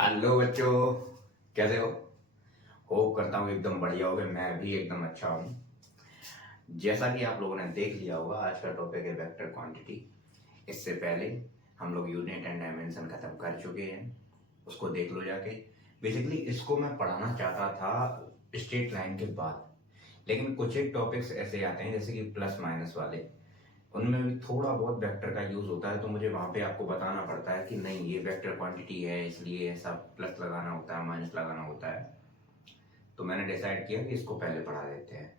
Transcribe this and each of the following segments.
Hello बच्चों, कैसे हो? होप करता हूँ एकदम बढ़िया होगे। मैं भी एकदम अच्छा हूँ। जैसा कि आप लोगों ने देख लिया होगा, आज का टॉपिक है वेक्टर क्वांटिटी। इससे पहले हम लोग यूनिट एंड डायमेंशन खत्म कर चुके हैं, उसको देख लो जाके। बेसिकली इसको मैं पढ़ाना चाहता था स्ट्रेट लाइन के बाद, लेकिन कुछ एक टॉपिक्स ऐसे आते हैं जैसे कि प्लस माइनस वाले, उनमें भी थोड़ा बहुत वेक्टर का यूज होता है, तो मुझे वहां पे आपको बताना पड़ता है कि नहीं ये वेक्टर क्वांटिटी है, इसलिए ऐसा प्लस लगाना होता है, माइनस लगाना होता है। तो मैंने डिसाइड किया कि इसको पहले पढ़ा देते हैं,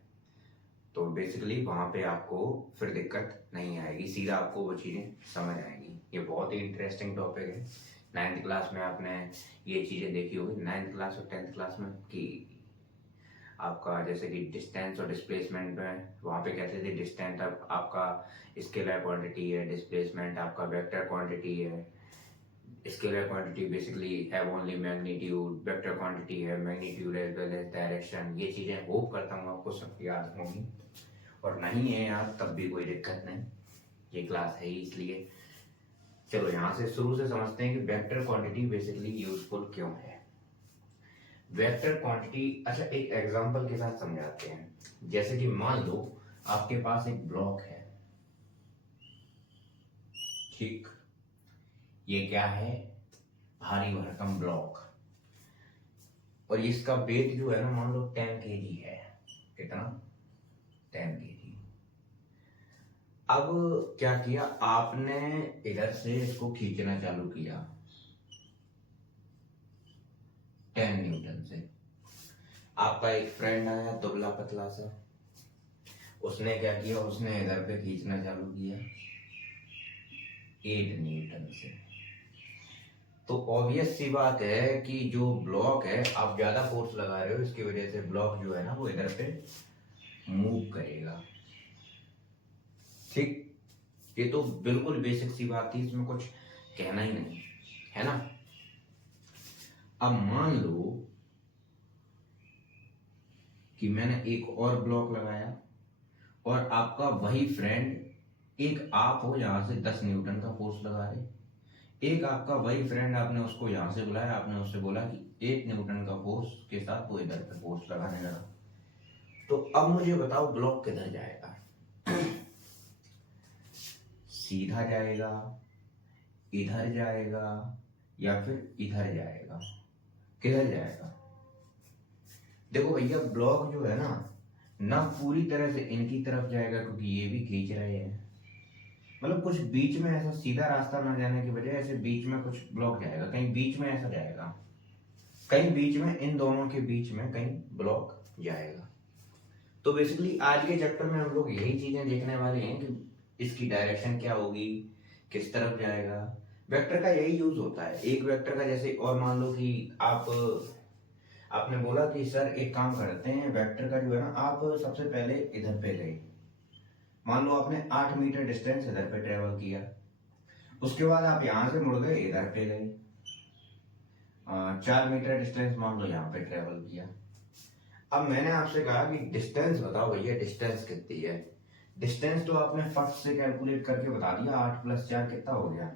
तो बेसिकली वहां पे आपको फिर दिक्कत नहीं आएगी, सीधा आपको वो चीजें समझ आएंगी। ये बहुत ही इंटरेस्टिंग टॉपिक है। 9th क्लास में आपने ये चीजें देखी होगी, 9th क्लास और 10th क्लास में, कि आपका जैसे कि डिस्टेंस और डिस्प्लेसमेंट में वहां पे कहते थे डिस्टेंस आपका स्केलर क्वांटिटी है, डिस्प्लेसमेंट आपका वेक्टर क्वांटिटी है। Scalar quantity basically have only magnitude, vector quantity है magnitude as well as direction. ये चीजें होप करता हूँ आपको सब याद होंगी, और नहीं है यार तब भी कोई दिक्कत नहीं, ये क्लास है ही इसलिए। चलो यहाँ से शुरू से समझते हैं कि वेक्टर क्वांटिटी बेसिकली यूजफुल क्यों है। वेक्टर क्वांटिटी, अच्छा एक एग्जांपल के साथ समझाते हैं। जैसे कि मान लो आपके पास एक ब्लॉक है, ठीक, ये क्या है, भारी भरकम ब्लॉक, और इसका वेट जो है ना मान लो 10 kg है। कितना? 10 kg। अब क्या किया आपने, इधर से इसको खींचना चालू किया 10 न्यूटन से। आपका एक फ्रेंड आया दुबला पतला सा, उसने क्या किया, उसने इधर पे खींचना चालू किया 8 न्यूटन से। तो ऑब्वियस सी बात है कि जो ब्लॉक है, आप ज्यादा फोर्स लगा रहे हो, इसकी वजह से ब्लॉक जो है ना वो इधर पे मूव करेगा, ठीक। ये तो बिल्कुल बेसिक सी बात थी, इसमें कुछ कहना ही नहीं है ना। अब मान लो कि मैंने एक और ब्लॉक लगाया, और आपका वही फ्रेंड, एक आप हो यहां से 10 न्यूटन का फोर्स लगा रहे, एक आपका वही फ्रेंड, आपने उसको यहां से बुलाया, आपने उससे बोला कि 8 न्यूटन का फोर्स के साथ वो इधर पे फोर्स लगाने लगा। तो अब मुझे बताओ ब्लॉक किधर जाएगा? सीधा जाएगा, इधर जाएगा, या फिर इधर जाएगा? किधर जाएगा? देखो भैया, ब्लॉक जो है ना, ना पूरी तरह से इनकी तरफ जाएगा क्योंकि ये भी खींच रहे हैं, मतलब कुछ बीच में ऐसा सीधा रास्ता ना जाने की वजह ऐसे बीच में कुछ ब्लॉक जाएगा, कहीं बीच में ऐसा जाएगा, कहीं बीच में इन दोनों के बीच में कहीं ब्लॉक जाएगा। तो बेसिकली आज के चैप्टर में हम लोग यही चीजें देखने वाले हैं कि इसकी डायरेक्शन क्या होगी, किस तरफ जाएगा। वेक्टर का यही यूज होता है, एक वेक्टर का। जैसे और मान लो कि आपने बोला कि सर एक काम करते हैं, वेक्टर का जो है ना, आप सबसे पहले इधर पे गए, मान लो आपने 8 मीटर डिस्टेंस इधर पे ट्रेवल किया, उसके बाद आप यहां से मुड़ गए इधर पे गए, 4 मीटर डिस्टेंस मान लो यहाँ पे ट्रेवल किया। अब मैंने आपसे कहा कि डिस्टेंस बताओ भैया, डिस्टेंस कितनी है। डिस्टेंस तो आपने फट से कैलकुलेट करके बता दिया, 8 + 4 कितना हो गया,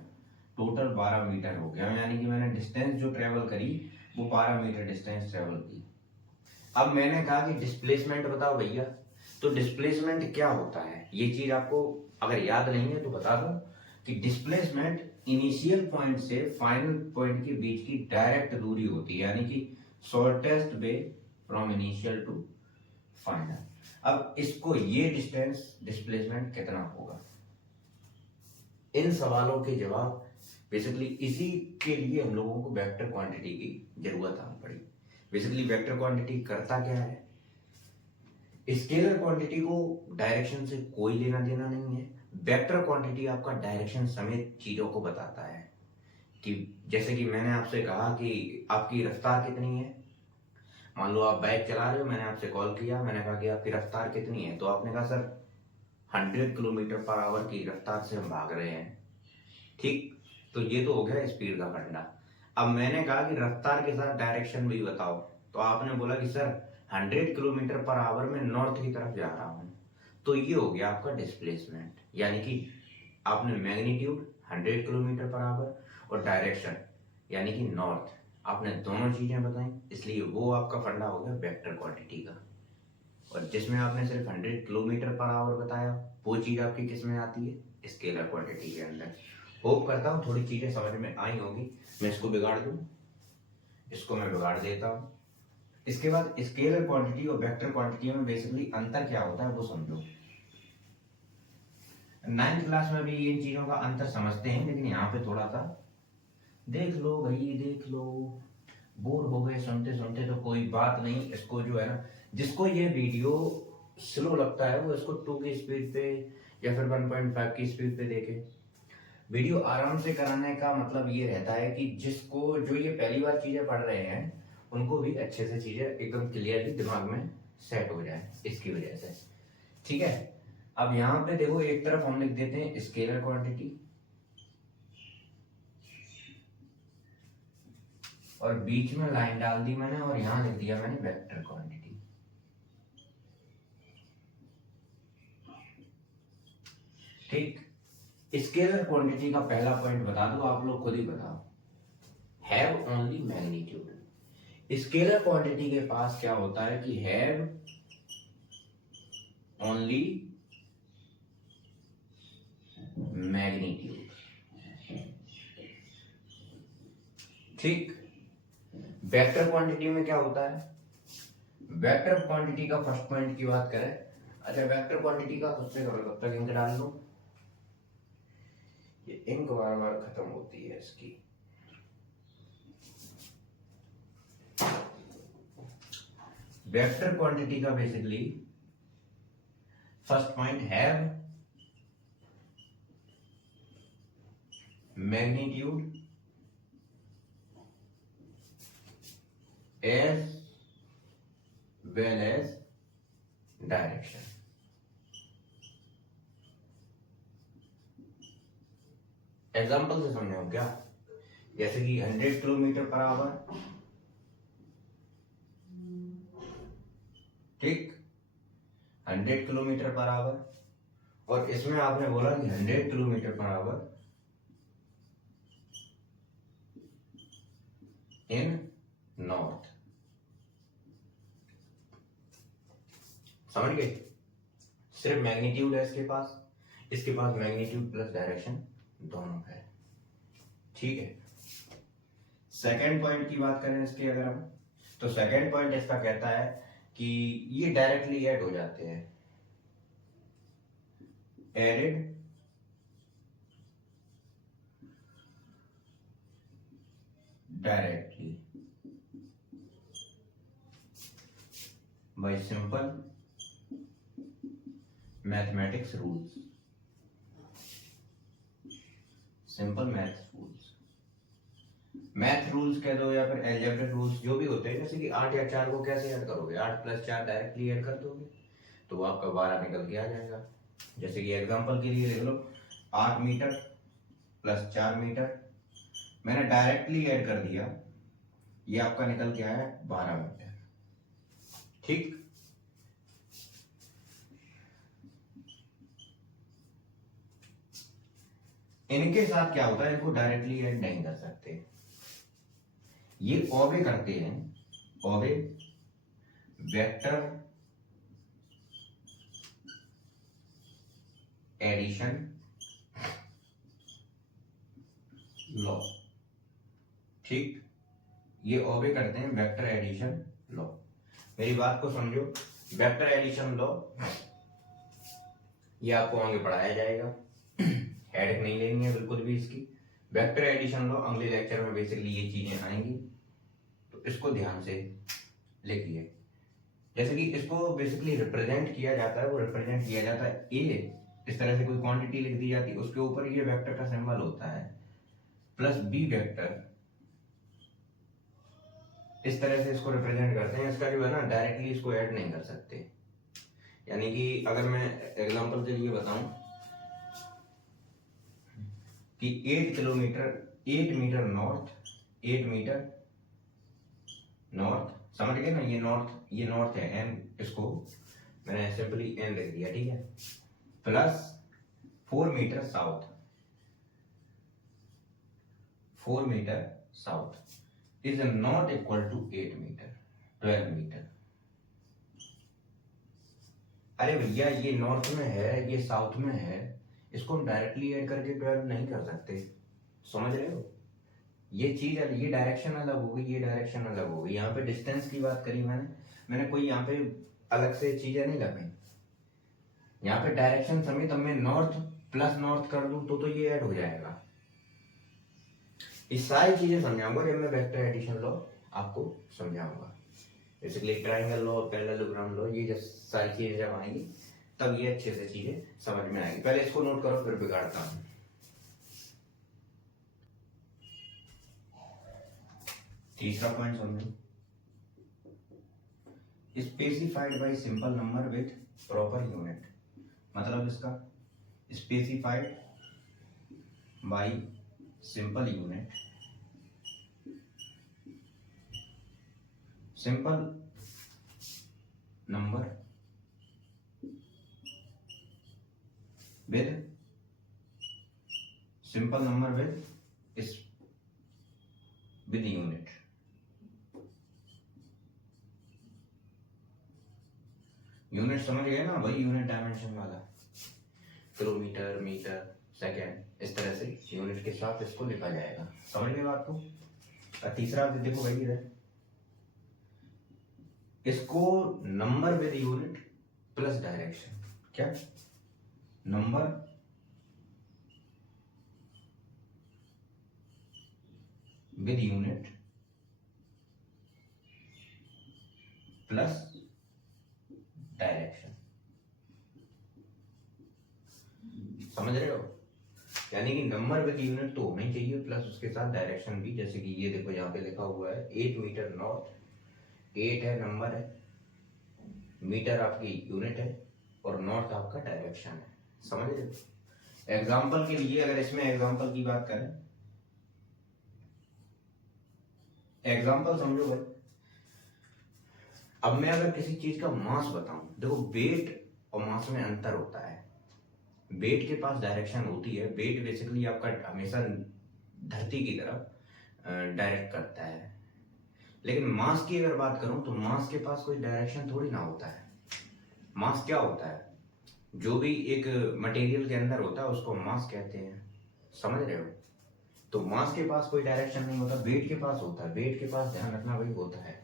टोटल 12 मीटर हो गया, यानी कि मैंने डिस्टेंस जो ट्रेवल करी वो 12 मीटर डिस्टेंस ट्रेवल की। अब मैंने कहा कि डिस्प्लेसमेंट बताओ भैया, तो डिस्प्लेसमेंट क्या होता है, ये चीज आपको अगर याद नहीं है तो बता दूं कि डिस्प्लेसमेंट इनिशियल पॉइंट से फाइनल पॉइंट के बीच की डायरेक्ट दूरी होती है, यानी कि shortest way from initial to final. अब इसको, ये डिस्टेंस डिस्प्लेसमेंट कितना होगा, इन सवालों के जवाब बेसिकली इसी के लिए हम लोगों को वेक्टर क्वांटिटी की जरूरत आनी पड़ी। बेसिकली वेक्टर क्वांटिटी करता क्या है, स्केलर क्वांटिटी को डायरेक्शन से कोई लेना देना नहीं है। वेक्टर क्वांटिटी आपका डायरेक्शन समेत चीजों को बताता है, कि जैसे कि मैंने आपसे कहा कि आपकी रफ्तार कितनी है, मान लो आप बाइक चला रहे हो, मैंने आपसे कॉल किया, मैंने कहा कि आपकी रफ्तार कितनी है, तो आपने कहा सर 100 किलोमीटर पर आवर की रफ्तार से हम भाग रहे हैं, ठीक। तो ये तो हो गया स्पीड का फंडा। अब मैंने कहा कि रफ्तार के साथ डायरेक्शन भी बताओ, तो आपने बोला कि सर 100 किलोमीटर पर आवर में नॉर्थ की तरफ जा रहा हूं, तो ये हो गया आपका डिस्प्लेसमेंट, यानी कि आपने मैग्नीट्यूड 100 किलोमीटर पर आवर और डायरेक्शन यानी कि नॉर्थ, आपने दोनों चीजें बताई, इसलिए वो आपका फंडा हो गया वेक्टर क्वांटिटी का। और जिसमें आपने सिर्फ 100 किलोमीटर पर आवर बताया, वो चीज आपकी किस में आती है, स्केलर क्वांटिटी के अंदर। होप करता हूँ थोड़ी चीजें समझ में आई होंगी। मैं इसको बिगाड़ दूं, इसको मैं बिगाड़ देता हूँ। इसके बाद स्केलर क्वांटिटी और वेक्टर क्वांटिटी में बेसिकली अंतर क्या होता है वो समझो। 9th क्लास में भी इन चीजों का अंतर समझते हैं, लेकिन यहाँ पे थोड़ा सा देख लो भाई, देख लो। बोर हो गए सुनते सुनते तो कोई बात नहीं, इसको जो है ना, जिसको ये वीडियो स्लो लगता है वो इसको 2 की स्पीड पे या फिर 1.5 की स्पीड पे देखे। वीडियो आराम से कराने का मतलब ये रहता है कि जिसको जो ये पहली बार चीजें पढ़ रहे हैं उनको भी अच्छे से चीजें एकदम क्लियरली दिमाग में सेट हो जाए, इसकी वजह से। ठीक है, अब यहाँ पे देखो, एक तरफ हम लिख देते हैं स्केलर क्वांटिटी और बीच में लाइन डाल दी मैंने और यहां लिख दिया मैंने वेक्टर क्वांटिटी। ठीक, स्केलर क्वांटिटी का पहला पॉइंट बता दो, आप लोग खुद ही बताओ, have only magnitude. Scalar quantity के पास क्या होता है कि हैव ओनली मैग्नीट्यूड। ठीक, वेक्टर क्वांटिटी में क्या होता है, वेक्टर क्वांटिटी का फर्स्ट पॉइंट की बात करें, अच्छा वेक्टर क्वांटिटी का खुद से करो, तब तक इंक डाल लो, ये इंक बार बार खत्म होती है इसकी। वेक्टर क्वांटिटी का basically first point have magnitude as well as direction। Example से समझे हो क्या, जैसे कि 100 किलोमीटर पर आवर, ठीक, 100 किलोमीटर पर आवर, और इसमें आपने बोला कि 100 किलोमीटर पर आवर इन नॉर्थ। समझ गए, सिर्फ मैग्नीट्यूड है इसके पास मैग्नीट्यूड प्लस डायरेक्शन दोनों है। ठीक है, सेकेंड पॉइंट की बात करें इसके अगर हम, तो सेकेंड पॉइंट इसका कहता है कि ये डायरेक्टली ऐड हो जाते हैं, added directly by simple mathematics rules, simple math rules कह दो या फिर एल्जेब्रिक रूल्स, जो भी होते हैं। जैसे कि 8 या 4 को कैसे ऐड करोगे, 8 + 4 डायरेक्टली ऐड कर दोगे तो वो आपका 12 निकल के आ जाएगा। जैसे कि एग्जांपल के लिए लिख लो 8 मीटर + 4 मीटर, मैंने डायरेक्टली ऐड कर दिया, ये आपका निकल के आया 12 मीटर। ठीक, इनके साथ क्या होता है, इनको डायरेक्टली ऐड नहीं कर सकते, ये ओबे करते हैं, ओबे वेक्टर एडिशन लॉ। ठीक, ये ओबे करते हैं वेक्टर एडिशन लॉ। मेरी बात को समझो, वेक्टर एडिशन लॉ ये आपको आगे पढ़ाया जाएगा, हेडेक नहीं लेनी है बिल्कुल भी इसकी। वेक्टर एडिशन लॉ अगले लेक्चर में बेसिकली ये चीजें आएंगी, तो इसको ध्यान से लिखिए। जैसे कि इसको बेसिकली रिप्रेजेंट किया जाता है, वो रिप्रेजेंट किया जाता है ए, इस तरह से कोई क्वांटिटी लिख दी जाती है, उसके ऊपर ये वेक्टर का सिंबल होता है, प्लस बी वेक्टर, इस तरह से इसको रिप्रेजेंट करते हैं। इसका जो है ना, डायरेक्टली इसको ऐड नहीं कर सकते। यानी कि अगर मैं एग्जांपल के लिए बताऊं कि 8 मीटर नॉर्थ, 8 मीटर नॉर्थ, समझ गए ना, ये नॉर्थ है, एन, इसको मैंने सिंपली एन लिख दिया, ठीक है, plus 4 metre south, 4 metre south, is not equal to 8 metre, 12 metre. अरे भैया ये नॉर्थ में है, ये साउथ में है, इसको हम डायरेक्टली ऐड करके 12 नहीं कर सकते, समझ रहे हो? ये चीज, ये डायरेक्शन अलग होगी, ये डायरेक्शन अलग होगी। यहाँ पे डिस्टेंस की बात करी मैंने कोई यहाँ पे अलग से चीजें नहीं लगाई। यहाँ पे डायरेक्शन समेत अब मैं नॉर्थ प्लस नॉर्थ कर दूं तो ये ऐड हो जाएगा। ये सारी चीजें समझाऊंगा जब मैं वेक्टर एडिशन लॉ आपको समझाऊंगा। बेसिकली ट्रायंगल लॉ और पैरेललोग्राम लॉ, ये जब सारी चीजें जब आएंगी तब ये अच्छे से चीजें समझ में आएगी। पहले इसको नोट करो फिर बिगाड़ता हूं। तीसरा पॉइंट समझो, specified by simple number with proper unit. मतलब इसका specified by simple unit, simple number with simple number with unit. Unit समझ गए ना, वही यूनिट डायमेंशन वाला, किलोमीटर, मीटर, सेकेंड, इस तरह से यूनिट के साथ इसको लिखा जाएगा। समझ गए बात को? और तीसरा देखो भाई इधर, इसको number with unit plus direction. क्या? Number with unit plus direction. समझ रहे हो? यानी कि नंबर विद यूनिट तो होना ही चाहिए प्लस उसके साथ डायरेक्शन भी। जैसे कि ये देखो यहाँ पे लिखा हुआ है 8 मीटर नॉर्थ, 8 है नंबर है, मीटर आपकी यूनिट है और नॉर्थ आपका डायरेक्शन है। समझ रहे हो? एग्जाम्पल के लिए अगर इसमें एग्जाम्पल की बात करें, एग्जाम्पल समझो भाई। अब मैं अगर किसी चीज का मास बताऊं, देखो वेट और मास में अंतर होता है। वेट के पास डायरेक्शन होती है, वेट बेसिकली आपका हमेशा धरती की तरफ डायरेक्ट करता है, लेकिन मास की अगर बात करूं तो मास के पास कोई डायरेक्शन थोड़ी ना होता है। मास क्या होता है? जो भी एक मटेरियल के अंदर होता है उसको मास कहते हैं। समझ रहे हो? तो मास के पास कोई डायरेक्शन नहीं होता, वेट के पास होता है। वेट के पास ध्यान रखना वही होता है,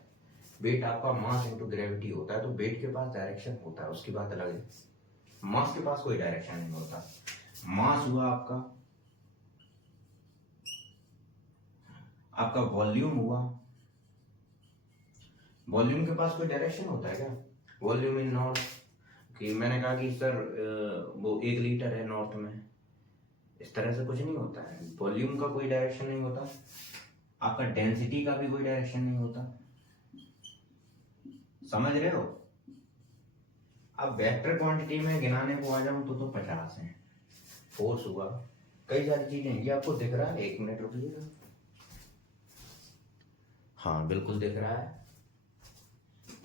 वेट आपका मास इनटू ग्रेविटी होता है, तो वेट के पास डायरेक्शन होता है, उसकी बात अलग है। मास के पास कोई डायरेक्शन नहीं होता। मास हुआ आपका वॉल्यूम हुआ, वॉल्यूम के पास कोई डायरेक्शन होता है क्या? वॉल्यूम इन नॉर्थ, कि मैंने कहा कि सर वो 1 लीटर है नॉर्थ में, इस तरह से कुछ नहीं होता है। वॉल्यूम का कोई डायरेक्शन नहीं होता, आपका डेंसिटी का भी कोई डायरेक्शन नहीं होता। समझ रहे हो? अब वेक्टर क्वांटिटी में गिनाने को आ जाऊं तो 50 है। फोर्स हुआ, कई सारी चीजें, ये आपको दिख रहा है? 1 मिनट रुकिएगा। हाँ बिल्कुल दिख रहा है,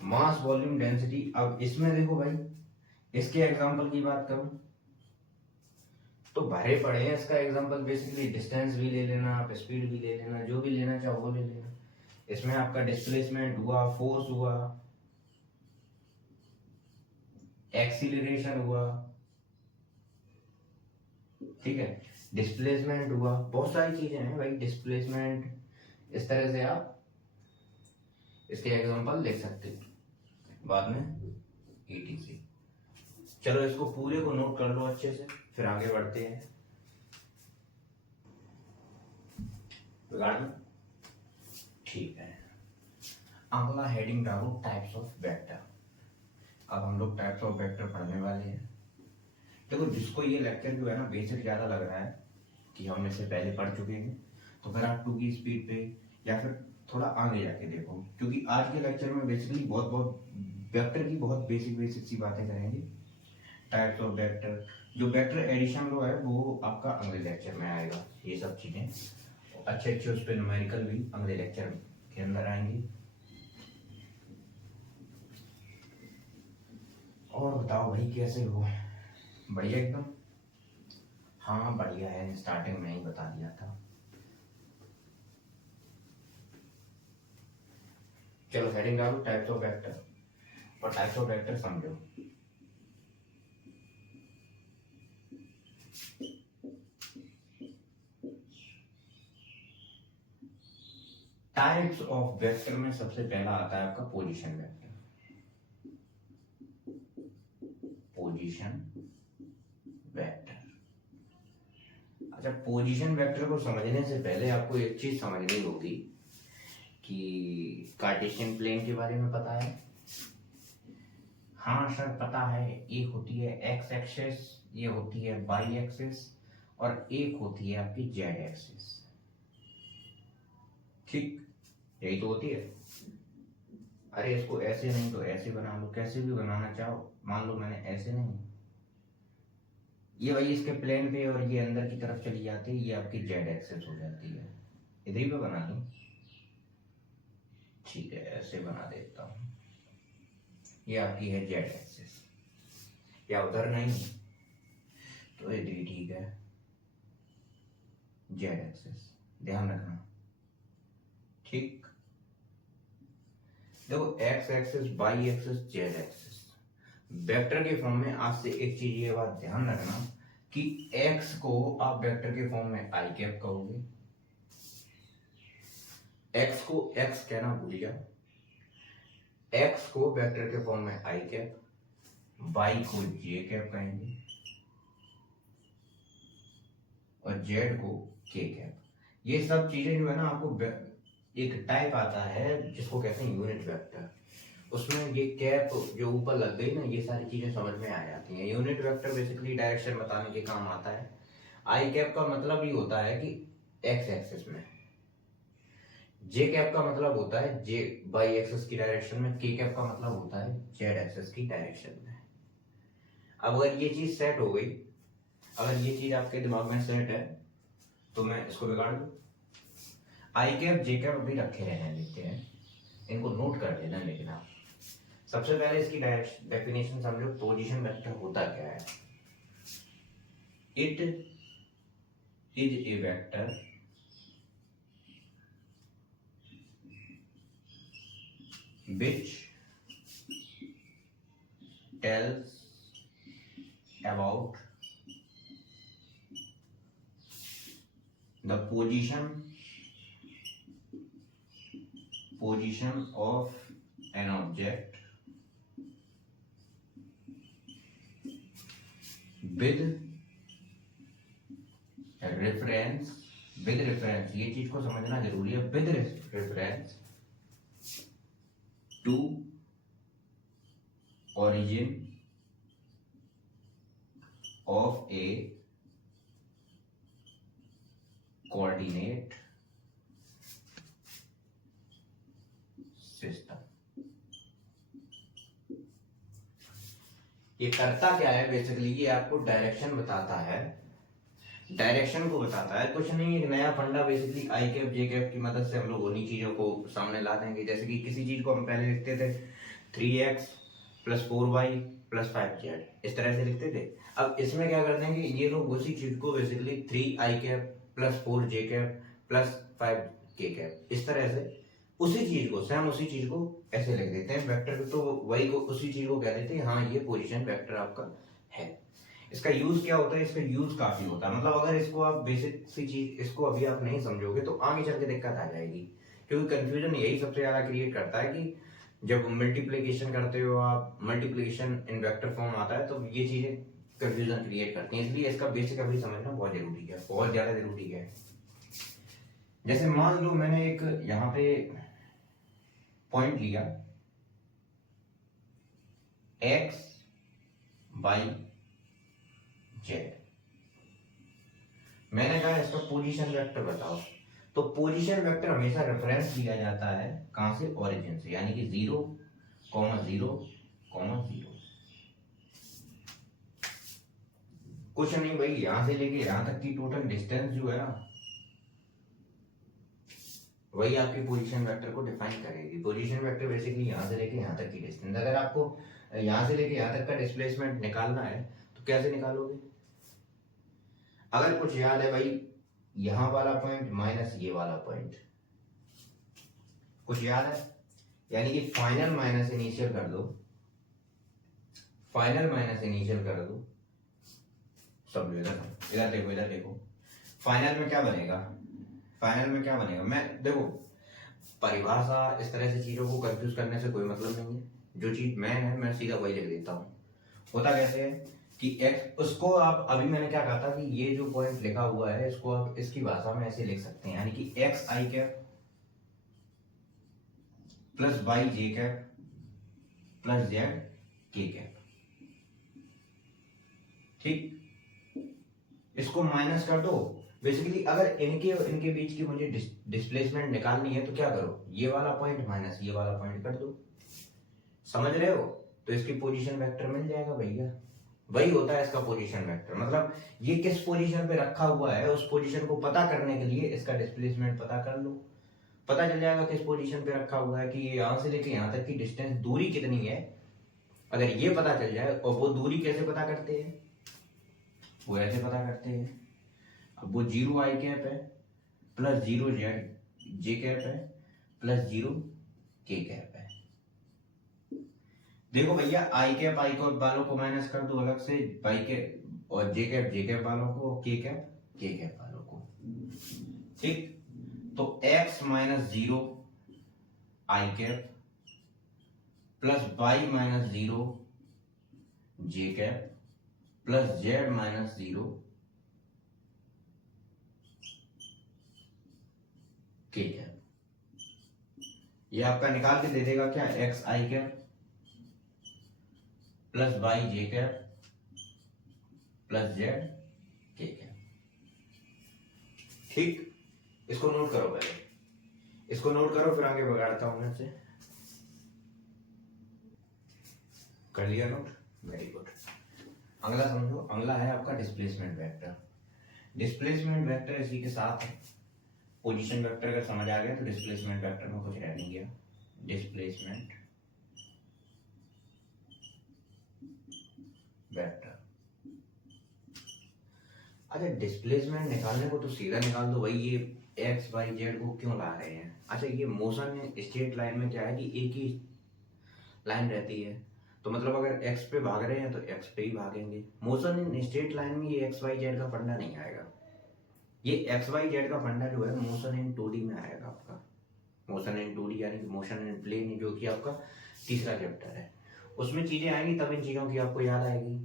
मास वॉल्यूम डेंसिटी। अब इसमें देखो भाई, इसके एग्जांपल की बात करूं तो भरे पड़े हैं इसका एग्जांपल। बेसिकली डिस्टेंस भी ले लेना, आप स्पीड भी ले लेना, जो भी लेना चाहो वो ले लेना। इसमें आपका डिस्प्लेसमेंट हुआ, फोर्स हुआ, एक्सीलरेशन हुआ, ठीक है, डिस्प्लेसमेंट हुआ, बहुत सारी चीजें हैं भाई। डिस्प्लेसमेंट, इस तरह से आप इसके एग्जांपल लिख सकते हो बाद में ETC। चलो इसको पूरे को नोट कर लो अच्छे से, फिर आगे बढ़ते हैं। ठीक है, अगला हेडिंग डालो टाइप्स ऑफ वेक्टर। अब हम लोग टाइप्स ऑफ वेक्टर पढ़ने वाले हैं। देखो जिसको ये लेक्चर जो है ना बेसिक ज्यादा लग रहा है कि हम इससे पहले पढ़ चुके हैं, तो फिर आप 2 की स्पीड पे या फिर थोड़ा आगे जाके देखो, क्योंकि आज के लेक्चर में बेसिकली बहुत वेक्टर की बहुत बेसिक सी बातें करेंगे। टाइप्स ऑफ वेक्टर, जो वेक्टर एडिशन लो है वो आपका अगले लेक्चर में आएगा। ये सब चीजें अच्छे उस पर न्यूमेरिकल भी अगले लेक्चर के अंदर आएंगे। और बताओ भाई कैसे हो? बढ़िया एकदम? हाँ बढ़िया है, स्टार्टिंग में ही बता दिया था। चलो हेडिंग डालो टाइप्स ऑफ वेक्टर, और टाइप्स ऑफ वेक्टर समझो। टाइप्स ऑफ वेक्टर में सबसे पहला आता है आपका पोजीशन वेक्टर। Position vector. अच्छा, पोजीशन वेक्टर को समझने से पहले आपको एक चीज समझनी होगी कि कार्टेशियन प्लेन के बारे में पता है? हाँ सर पता है। एक होती है एक्स एक्सिस, ये होती है वाई एक्सिस, और एक होती है आपकी जेड एक्सिस। ठीक, यही तो होती है। अरे इसको ऐसे नहीं तो ऐसे बना लो, कैसे भी बनाना चाहो। मान लो मैंने ऐसे नहीं, ये वही इसके प्लेन पे और ये अंदर की तरफ चली जाती है, ये आपकी जेड एक्सिस हो जाती है। इधर ही पे बना लूं, ठीक है ऐसे बना देता हूं, ये आपकी है जेड एक्सिस। या उधर नहीं तो इधर ही ठीक है, जेड एक्सिस, ध्यान रखना। ठीक, देखो x axis, y axis, z axis vector के फॉर्म में। आज से एक चीज ये बात ध्यान रखना कि एक्स को आप वेक्टर के फॉर्म में आई कैप कहोगे। एक्स को एक्स कहना भूल जाओ, एक्स को वेक्टर के फॉर्म में आई कैप, वाई को जे कैप कहेंगे, और जेड को के कैप। ये सब चीजें जो है ना, आपको एक टाइप आता है जिसको कहते हैं यूनिट वेक्टर, उसमें ये कैप जो ऊपर लग गई ना, ये सारी चीजें समझ में आ जाती हैं। यूनिट वेक्टर बेसिकली डायरेक्शन बताने के काम आता है। आई कैप का मतलब ही होता है कि एक्स एक्सिस में, जे कैप का मतलब होता है जे वाई एक्सिस की डायरेक्शन में, के कैप का मतलब होता है जेड एक्सिस की डायरेक्शन में। अब अगर ये चीज सेट हो गई, अगर ये चीज आपके दिमाग में सेट है तो मैं इसको बिगाड़ दूं। आई कैप जे कैप अभी रखे रहने देते हैं, इनको नोट कर लेना। लेकिन आप सबसे पहले इसकी डायरेक्शन डेफिनेशन समझो। पोजीशन वेक्टर होता क्या है? It is a vector which tells about the position of an object with reference, ये चीज को समझना जरूरी है, with reference to origin of a coordinate system। ये करता क्या है बेसिकली? ये आपको डायरेक्शन बताता है, डायरेक्शन को बताता है। कुछ नहीं, एक नया फंडा basically I cap J cap की मदद से हम लोग उन्हीं चीजों को सामने ला देंगे। जैसे कि किसी चीज को हम पहले लिखते थे 3x + 4y + 5z, इस तरह से लिखते थे। अब इसमें क्या कर देंगे, ये लोग उसी चीज को basically 3i cap + 4j cap + 5k cap, इस तरह से उसी चीज को, सेम उसी चीज को ऐसे लिख देते हैं वेक्टर। तो वही को उसी चीज को कह देते हैं हाँ ये पोजीशन वेक्टर आपका है। इसका यूज क्या होता है? इसका यूज काफी होता है। मतलब अगर इसको आप बेसिक सी चीज इसको अभी आप नहीं समझोगे तो आगे चल के दिक्कत आ जाएगी, क्योंकि कंफ्यूजन यही सबसे ज्यादा क्रिएट करता है कि जब मल्टीप्लिकेशन करते हो आप, मल्टीप्लिकेशन इन वेक्टर फॉर्म आता है तो ये चीजें कंफ्यूजन क्रिएट करती हैं। इसलिए इसका बेसिक अभी समझना बहुत जरूरी है, बहुत ज्यादा जरूरी है। जैसे मान लो मैंने एक यहाँ पे पॉइंट लिया x y z, मैंने कहा इसका पोजीशन वेक्टर बताओ। तो पोजीशन वेक्टर हमेशा रेफरेंस लिया जाता है कहां से? ओरिजिन से, यानी कि 0, 0, 0। कुछ नहीं भाई, यहां से लेके यहां तक की टोटल डिस्टेंस जो है ना, वही आपकी पोजीशन वेक्टर को डिफाइन करेगी। पोजीशन वेक्टर बेसिकली यहां से लेके यहां तक की डिस्टेंस। अगर आपको यहां से लेके यहां तक का डिस्प्लेसमेंट निकालना है तो कैसे निकालोगे? अगर कुछ याद है भाई, यहां वाला पॉइंट माइनस ये वाला पॉइंट, कुछ याद है? यानी कि फाइनल माइनस इनिशियल कर दो, फाइनल माइनस इनिशियल कर दो, सब इधर देखो, इधर देखो, फाइनल में क्या बनेगा, फाइनल में क्या बनेगा, मैं देखो परिभाषा इस तरह से चीजों को कंफ्यूज करने से कोई मतलब नहीं है, जो चीज मैं सीधा वही लिख देता हूँ। होता कैसे है कि x उसको आप, अभी मैंने क्या कहा था कि ये जो पॉइंट लिखा हुआ है इसको आप इसकी भाषा में ऐसे लिख सकते हैं, यानी कि एक्स आई कैप प्लस वाई जे कैप प्लस जेड के कैप, ठीक, इसको माइनस कर दो। बेसिकली अगर इनके और इनके बीच की मुझे डिस्प्लेसमेंट निकालनी है तो क्या करो, ये वाला पॉइंट माइनस ये वाला पॉइंट कर दो, समझ रहे हो, तो इसकी पोजीशन वेक्टर मिल जाएगा भैया, वही होता है इसका पोजीशन वेक्टर, मतलब ये किस पोजीशन पे रखा हुआ है उस पोजीशन को पता करने के लिए इसका डिस्प्लेसमेंट पता कर लो, पता चल जाएगा किस पोजीशन पे रखा हुआ है, कि ये यहां से लेके यहां तक की डिस्टेंस दूरी कितनी है। अगर ये पता चल जाए, और वो दूरी कैसे पता करते हैं, वो ऐसे पता करते हैं, अब वो 0 आई कैप है प्लस 0 जेड जे कैप है प्लस 0 के कैप है। देखो भैया आई कैप वालों को माइनस कर दो अलग से, वाई कैप और जे कैप वालों को, के कैप वालों को, ठीक, तो x माइनस 0 आई कैप प्लस वाई माइनस 0 जे कैप प्लस जेड माइनस 0 के कैप, ये आपका निकाल के दे देगा क्या, एक्स आई कैप प्लस वाई जे कैप प्लस जेड के कैप, ठीक, इसको नोट करो पहले, इसको नोट करो फिर आगे बढ़ाता हूं मैं से, कर लिया नोट, वेरी गुड। अगला समझो, अगला है आपका डिस्प्लेसमेंट वेक्टर। डिस्प्लेसमेंट वेक्टर इसी के साथ है, पोजीशन वेक्टर अगर समझ आ गया तो डिस्प्लेसमेंट वेक्टर में कुछ रह नहीं गया, डिस्प्लेसमेंट वेक्टर। अच्छा, डिस्प्लेसमेंट निकालने को तो सीधा निकाल दो भाई, ये एक्स वाई जेड को क्यों ला रहे हैं। अच्छा, ये मोशन स्ट्रेट लाइन में क्या है कि एक ही लाइन रहती है, तो मतलब अगर एक्स पे भाग रहे हैं तो एक्स पे ही भागेंगे। मोशन इन स्ट्रेट लाइन में ये एक्स वाई जेड का फंडा नहीं आएगा, ये एक्स वाई जेड का फंडा जो है मोशन इन 2D में आएगा आपका, मोशन इन 2D यानी कि मोशन इन प्लेन, जो कि आपका तीसरा चैप्टर है, उसमें चीजें आएंगी तब इन चीजों की आपको याद आएगी।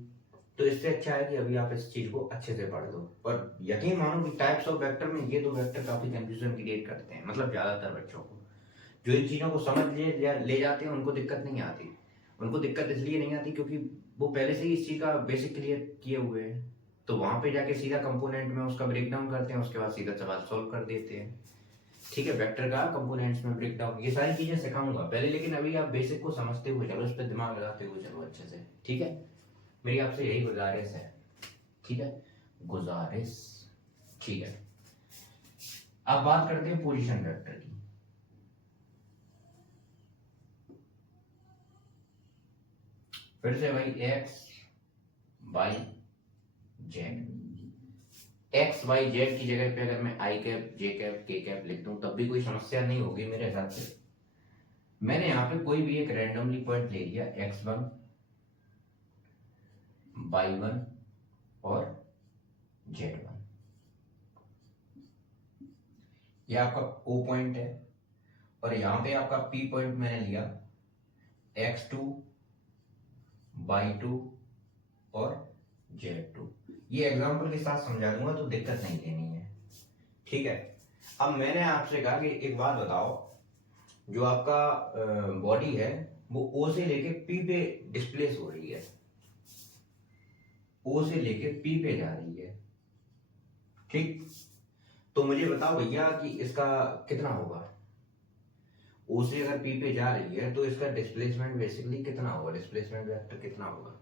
तो इससे अच्छा है कि अभी आप इस चीज को अच्छे से पढ़ दो, और यकीन मानो कि टाइप्स ऑफ वेक्टर में ये दो वेक्टर काफी कंफ्यूजन क्रिएट करते हैं, मतलब ज्यादातर बच्चों को जो इन चीजों को समझ ले जाते हैं उनको दिक्कत नहीं आती, उनको दिक्कत इसलिए नहीं आती क्योंकि वो पहले से ही इस चीज का बेसिक क्लियर किए हुए हैं, तो वहां पे जाके सीधा कंपोनेंट में उसका ब्रेक डाउन करते हैं, उसके बाद सीधा सवाल सॉल्व कर देते हैं। ठीक है, वेक्टर का कंपोनेंट्स में ब्रेक डाउन, ये सारी चीजें सिखाऊंगा पहले, लेकिन अभी आप बेसिक को समझते हुए चलो, इस पर दिमाग लगाते हुए चलो अच्छे से, ठीक है, मेरी आपसे यही गुजारिश है, ठीक है, गुजारिश, ठीक है। अब बात करते हैं पोजीशन वेक्टर की। फिर से भाई x y z, x y z की जगह पे अगर मैं I cap J cap K cap लिख दूं तब भी कोई समस्या नहीं होगी मेरे हिसाब से। मैंने यहाँ पे कोई भी एक रैंडमली पॉइंट ले लिया, x1 y1 और z1, ये आपका O पॉइंट है, और यहाँ पे आपका P पॉइंट मैंने लिया x2 y2 और z2। ये एग्जांपल के साथ समझा दूंगा तो दिक्कत नहीं लेनी है, ठीक है। अब मैंने आपसे कहा कि एक बात बताओ, जो आपका बॉडी है वो O से लेके P पे डिस्प्लेस हो रही है, O से लेके P पे जा रही है, ठीक, तो मुझे बताओ भैया कि इसका कितना होगा, O से अगर P पे जा रही है तो इसका डिस्प्लेसमेंट बेसिकली कितना होगा, डिस्प्लेसमेंट वेक्टर कितना होगा।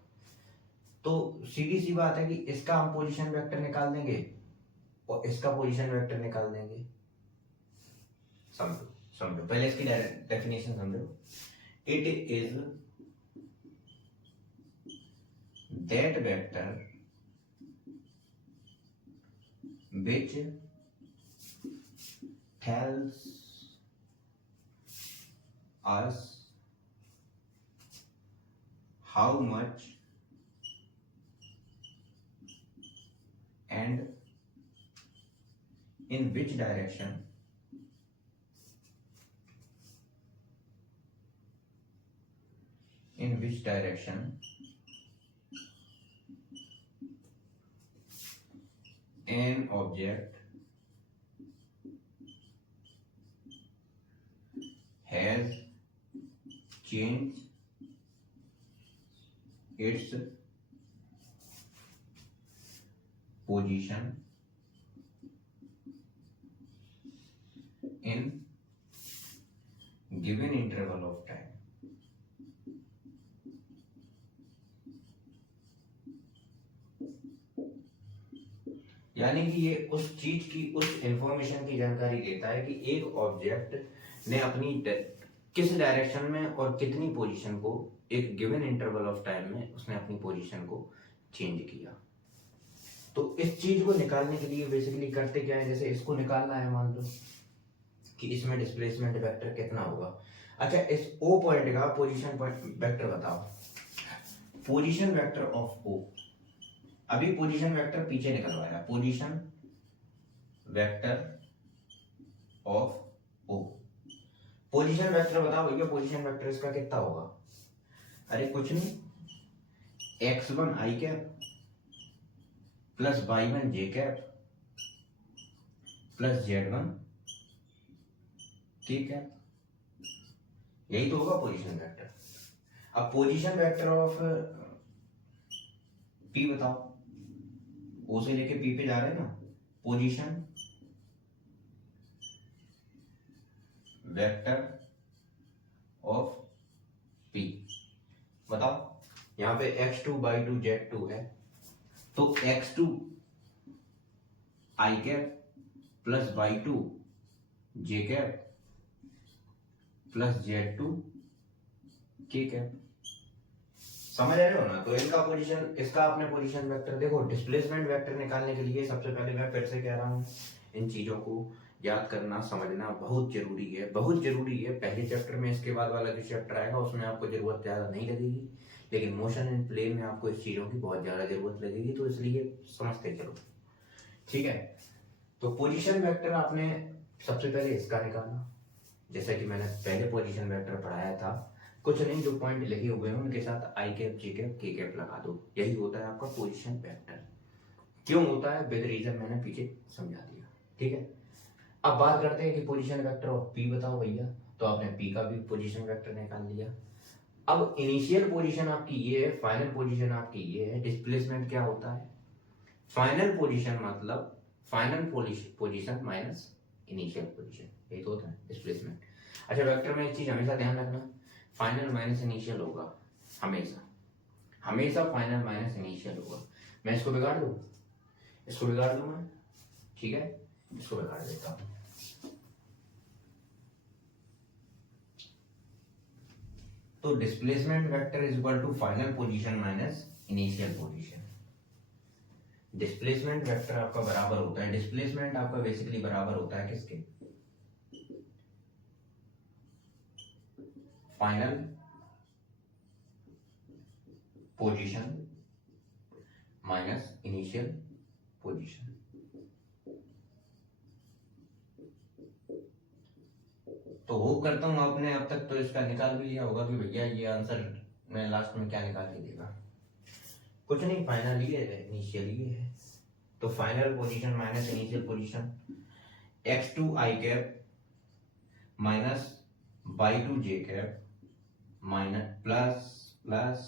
तो सीधी सी बात है कि इसका हम पोजीशन वेक्टर निकाल देंगे और इसका पोजीशन वेक्टर निकाल देंगे। समझो समझो, पहले इसकी डेफिनेशन समझो। It is that vector which tells us how much and in which direction an object has changed its position in given interval of time. यानी कि ये उस चीज की, उस इंफॉर्मेशन की जानकारी देता है कि एक ऑब्जेक्ट ने अपनी किस डायरेक्शन में और कितनी पोजीशन को एक गिवन इंटरवल ऑफ टाइम में उसने अपनी पोजीशन को चेंज किया। तो इस चीज को निकालने के लिए बेसिकली करते क्या है, जैसे इसको निकालना है, मान लो कि इसमें डिस्प्लेसमेंट वेक्टर कितना होगा। अच्छा, इस ओ पॉइंट का पोजीशन वेक्टर बताओ। पोजीशन वेक्टर ऑफ ओ, अभी पोजीशन वेक्टर पीछे निकलवाया, position vector of O. Position vector बताओ भैया, पोजीशन वेक्टर इसका कितना होगा? अरे कुछ नहीं, x1 i cap plus y1 j cap plus z1 k cap, यही तो होगा पोजीशन वेक्टर। अब पोजीशन वेक्टर ऑफ p बताओ, ओ से लेके पी पे जा रहे हैं ना, पोजीशन वेक्टर ऑफ पी बताओ। यहां पे x2 y2 z2 है, तो x2 i cap plus y2 j cap plus z2 k cap, समझ रहे हो ना? तो इनका पोजीशन, इसका आपने पोजीशन वेक्टर देखो। डिस्प्लेसमेंट वेक्टर निकालने के लिए सबसे पहले मैं फिर से कह रहा हूँ, इन चीजों को याद करना, समझना बहुत जरूरी है, बहुत जरूरी है। पहले चैप्टर में, इसके बाद वाला जो चैप्टर आएगा उसमें आपको जरूरत ज्यादा नहीं लगेगी, लेकिन मोशन एंड प्ले में आपको इस चीजों की बहुत ज्यादा जरूरत लगेगी, तो इसलिए समझते चलो, ठीक है। तो पोजीशन वेक्टर आपने सबसे पहले इसका निकालना, जैसा कि मैंने पहले पोजीशन वेक्टर पढ़ाया था। कुछ नहीं, जो पॉइंट लिखे हुए हैं उनके साथ आई cap J cap K cap लगा दो, यही होता है आपका पोजीशन वेक्टर। क्यों होता है, विद रीजन मैंने पीछे समझा दिया, ठीक है। अब बात करते हैं कि पोजीशन वेक्टर ऑफ पी बताओ भैया, तो आपने पी का भी पोजीशन वेक्टर निकाल लिया। अब इनिशियल पोजीशन आपकी ये है, फाइनल पोजीशन आपकी ये है। डिस्प्लेसमेंट क्या होता है? फाइनल पोजीशन मतलब final position minus initial position, यही तो होता है डिस्प्लेसमेंट। अच्छा, वेक्टर में एक चीज हमेशा ध्यान रखना, फाइनल माइनस इनिशियल होगा, हमेशा हमेशा फाइनल माइनस इनिशियल होगा। मैं इसको बिगाड़ दूं, इसको बिगाड़ दूं मैं, ठीक है, इसको बिगाड़ देता हूं। तो displacement vector is equal to final position minus initial position. Displacement vector आपका बराबर होता है, डिस्प्लेसमेंट आपका बेसिकली बराबर होता है किसके? Final position minus initial position. तो होप करता हूं आपने अब तक तो इसका निकाल भी लिया होगा कि भैया ये आंसर मैं लास्ट में क्या निकाल के देगा। कुछ नहीं, फाइनल ये है, इनिशियल ये है। तो final position minus initial position, x2 i cap minus y2 j cap minus plus plus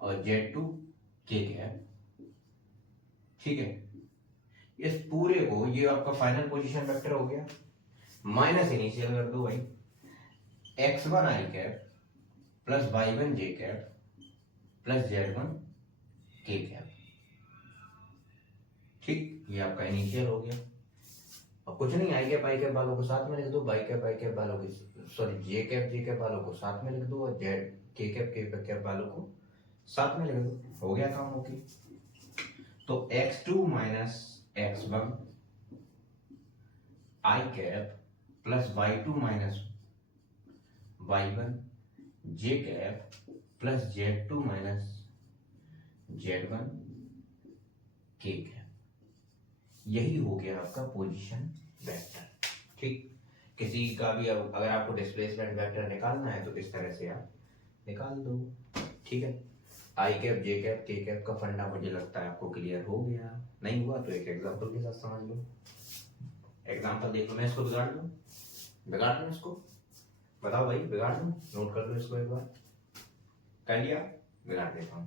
और z2 k कैप, ठीक है। इस पूरे को, ये आपका फाइनल पोजीशन वेक्टर हो गया, माइनस इनिशियल कर दो भाई, x1 i cap plus y1 j cap plus z1 k cap, ठीक, ये आपका इनिशियल हो गया। और कुछ नहीं, आई कैप वालों को साथ में लिख दो, बाई कैप वालों की, सॉरी जे कैप वालों को साथ में लिख दो, और जेड के कैप वालों को साथ में लिख दो, हो गया काम, ओके। तो x2 minus x1 i cap plus y2 minus y1 j cap plus z2 minus z1 k cap, यही हो गया आपका पोजीशन वेक्टर। ठीक, किसी का भी अगर आपको डिस्प्लेसमेंट वेक्टर निकालना है तो इस तरह से आप निकाल दो। ठीक है, आई cap J cap K cap का फंडा मुझे लगता है आपको क्लियर हो गया। नहीं हुआ तो एक एग्जांपल के साथ समझ लो। एग्जांपल देख लो, मैं इसको बिगाड़ दूं, बिगाड़ दूं इसको, बताओ भाई बिगाड़ दूं, नोट कर लो इसको एक बार, कर लिया, बिगाड़ देता हूं।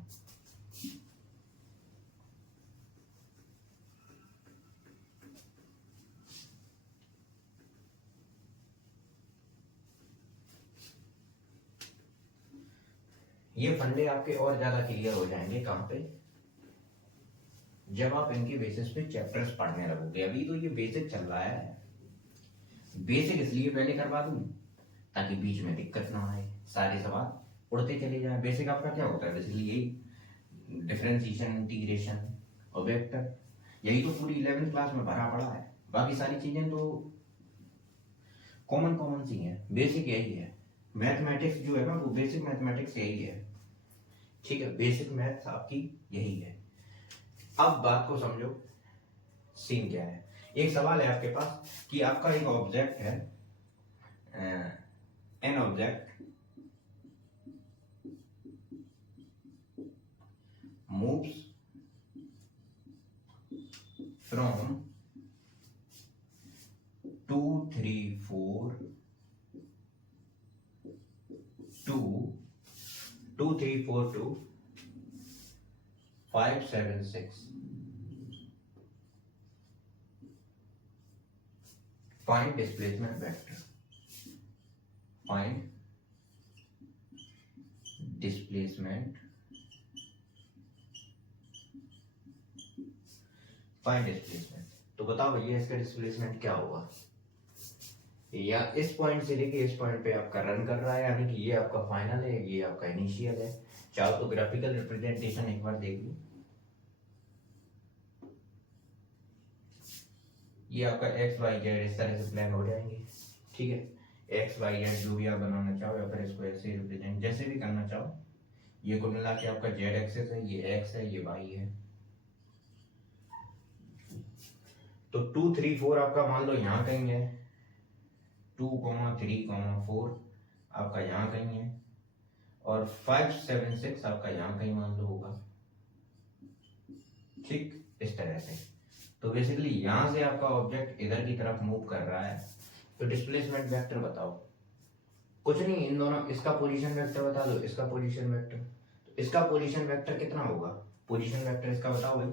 ये फंडे आपके और ज्यादा क्लियर हो जाएंगे कहां पे, जब आप इनके बेसिस पे चैप्टर्स पढ़ने लगोगे। अभी तो ये बेसिक चल रहा है, बेसिक इसलिए पहले करवा दूं ताकि बीच में दिक्कत ना आए, सारे सवाल उड़ते चले जाए। बेसिक आपका क्या होता है, बेसिकली यही डिफरेंशिएशन, इंटीग्रेशन और वेक्टर, यही तो पूरी 11th क्लास में भरा पड़ा है। बाकी सारी चीजें तो कॉमन कॉमन सी हैं, बेसिक यही है। मैथमेटिक्स जो है ना वो बेसिक मैथमेटिक्स यही है। ठीक है, बेसिक मैथ्स आपकी यही है। अब बात को समझो, सीन क्या है। एक सवाल है आपके पास कि आपका एक ऑब्जेक्ट है, an object moves from 2 3 4 to 2 3 4 to 5 7 6. Find displacement vector. Find displacement. Find displacement. तो बताओ भैया इसका डिस्प्लेसमेंट क्या होगा, या इस पॉइंट से लेके इस पॉइंट पे आपका रन कर रहा है, यानी कि ये आपका फाइनल है, ये आपका इनिशियल है। चाहो तो ग्राफिकल रिप्रेजेंटेशन एक बार देख लो। ये आपका एक्स वाई जेड इस तरह से प्लान हो जाएंगे। ठीक है, एक्स वाई जेड जो भी आप बनाना चाहो, या फिर इसको ऐसे रिप्रेजेंट जैसे भी करना चाहो, ये कुल मिला के आपका जेड एक्सेस है, ये एक्स है, ये वाई है। तो 2 3 4 आपका मान लो यहाँ कहीं है, 2 3 4 आपका यहाँ कहीं है, और 5 7 6 आपका यहाँ कहीं मान लो होगा। ठीक, इस तरह से। तो बेसिकली यहां से आपका ऑब्जेक्ट इधर की तरफ मूव कर रहा है, तो डिस्प्लेसमेंट वेक्टर बताओ। कुछ नहीं, इन दोनों, इसका पोजीशन वेक्टर बता दो, इसका पोजीशन वेक्टर। तो इसका पोजीशन वेक्टर कितना होगा, पोजीशन वेक्टर इसका बताओ भाई।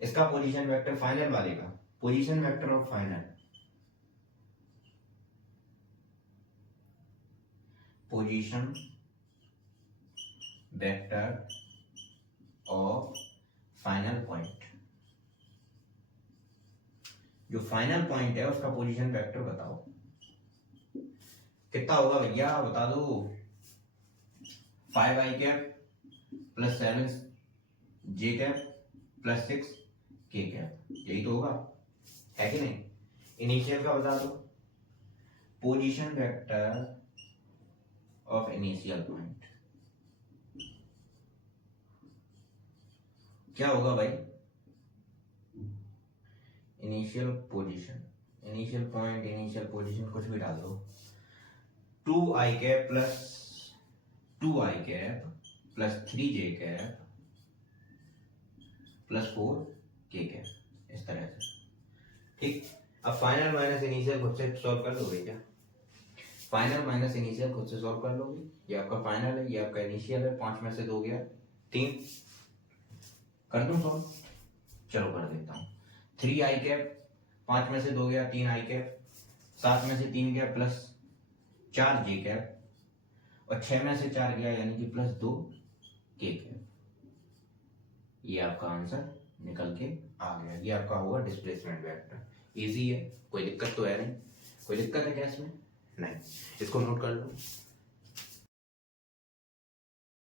इसका पोजीशन वेक्टर फाइनल वाले का, position vector of final, position vector of final point, जो फाइनल पॉइंट है उसका पोजीशन वेक्टर बताओ कितना होगा भैया, बता दो। 5 आई कैप प्लस 7 जे कैप प्लस 6 के कैप, यही तो होगा, है कि नहीं। इनिशियल का बता दो, position vector of initial point क्या होगा भाई, initial position, initial point, initial position कुछ भी डाल दो। 2 आई कैप प्लस 2 आई कैप प्लस 3 जे कैप प्लस 4 के कैप, इस तरह से। ठीक, अब फाइनल माइनस इनिशियल खुद से सॉल्व कर लोगे क्या, फाइनल माइनस इनिशियल खुद से सॉल्व कर लोगे। ये आपका फाइनल है, ये आपका इनिशियल है, 5 में से 2 गया 3, कर दूं सॉल्व, चलो कर देता हूं। 3 आई कैप, 5 में से 2 गया 3 आई कैप, 7 में से 3 गया प्लस 4 जे कैप, और 6 में से 4 गया यानी कि प्लस 2 के कैप। ये आपका आंसर निकल के आ गया, ये आपका होगा डिस्प्लेसमेंट वेक्टर। इजी है, कोई दिक्कत तो है नहीं, कोई दिक्कत है क्या इसमें, नहीं। इसको नोट कर लो।